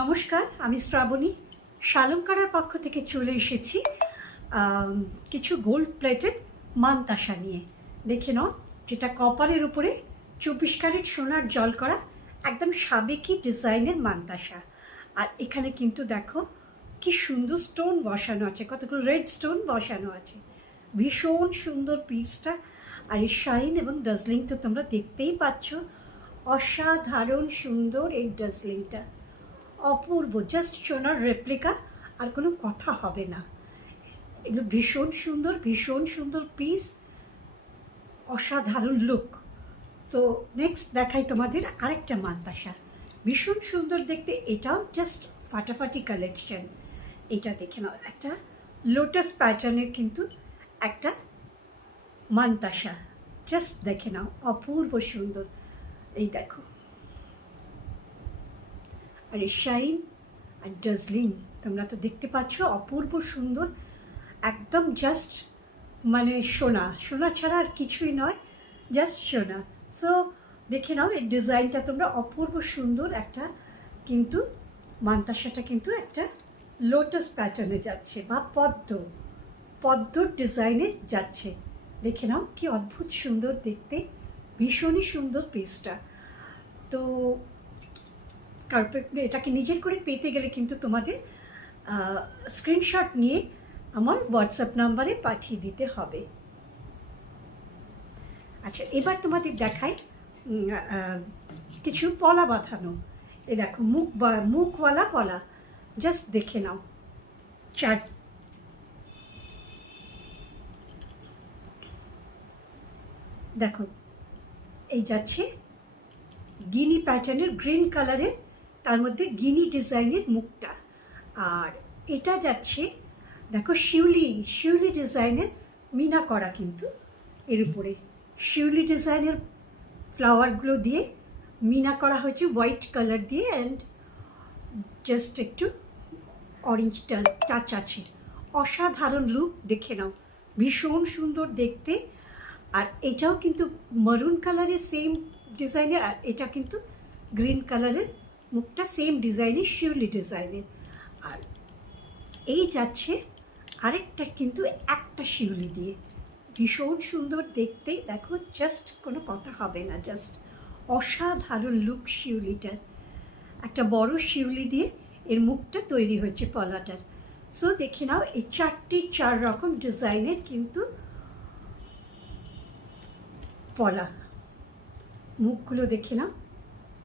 নমস্কার, আমি শ্রাবণী শালঙ্কারার পক্ষ থেকে চলে এসেছি কিছু গোল্ড প্লেটেড মানতাসা নিয়ে। দেখে নাও, যেটা কপালের উপরে 24 ক্যারেট সোনার জল করা একদম সাবেকি ডিজাইনের মানতাসা। আর এখানে কিন্তু দেখো কি সুন্দর স্টোন বসানো আছে, কতগুলো রেড স্টোন বসানো আছে। ভীষণ সুন্দর পিসটা। আর এই শাইন এবং ডাজলিং তো তোমরা দেখতেই পাচ্ছ, অসাধারণ সুন্দর এই ডাজলিংটা, অপূর্ব, জাস্ট সোনার রেপ্লিকা, আর কোনো কথা হবে না। এগুলো ভীষণ সুন্দর পিস, অসাধারণ লুক। সো নেক্সট দেখাই তোমাদের আরেকটা মানতাসা, ভীষণ সুন্দর দেখতে। এটাও জাস্ট ফাটাফাটি কালেকশন। এটা দেখে নাও, একটা লোটাস প্যাটার্নের কিন্তু একটা মানতাসা, জাস্ট দেখে নাও, অপূর্ব সুন্দর। এই দেখো, আর এই শাইন আর ডাজলিং তোমরা তো দেখতে পাচ্ছ, অপূর্ব সুন্দর, একদম জাস্ট মানে সোনা সোনা ছাড়া আর কিছুই নয়, জাস্ট সোনা। সো দেখে নাও, এই ডিজাইনটা তোমরা, অপূর্ব সুন্দর একটা, কিন্তু মানতাসাটা কিন্তু একটা লোটাস প্যাটার্নে যাচ্ছে, বা পদ্মর ডিজাইনে যাচ্ছে। দেখে নাও কি অদ্ভুত সুন্দর দেখতে, ভীষণই সুন্দর পিসটা। তো এটাকে নিজের করে পেতে গেলে কিন্তু তোমাদের স্ক্রিনশট নিয়ে আমার হোয়াটসঅ্যাপ নাম্বারে পাঠিয়ে দিতে হবে। আচ্ছা, এবার তোমাদের দেখাই কিছু পলা বাঁধানো। এ দেখো, মুখওয়ালা পলা, জাস্ট দেখে নাও। দেখো, এই যাচ্ছে গিনি প্যাটার্নের, গ্রিন কালারের, তার মধ্যে গিনি ডিজাইনের মুখটা। আর এটা যাচ্ছে দেখো শিউলি ডিজাইনের মিনা করা, কিন্তু এর উপরে শিউলি ডিজাইনের ফ্লাওয়ারগুলো দিয়ে মিনা করা হয়েছে হোয়াইট কালার দিয়ে, অ্যান্ড জাস্ট একটু অরেঞ্জ টাচ আছে। অসাধারণ লুক, দেখে নাও, ভীষণ সুন্দর দেখতে। আর এটাও কিন্তু মারুন কালারের সেম ডিজাইনের, আর এটা কিন্তু গ্রিন কালারের মুখটা, সেম ডিজাইনের, শিউলি ডিজাইনের। আর এই যাচ্ছে আরেকটা কিন্তু একটা শিউলি দিয়ে, ভীষণ সুন্দর দেখতে। দেখো, জাস্ট কোনো কথা হবে না, জাস্ট অসাধারণ লুক শিউলিটার। একটা বড় শিউলি দিয়ে এর মুখটা তৈরি হয়েছে পলাটার। সো দেখে নাও, এই চার রকম ডিজাইনের কিন্তু পলা, মুখগুলো দেখে নাও,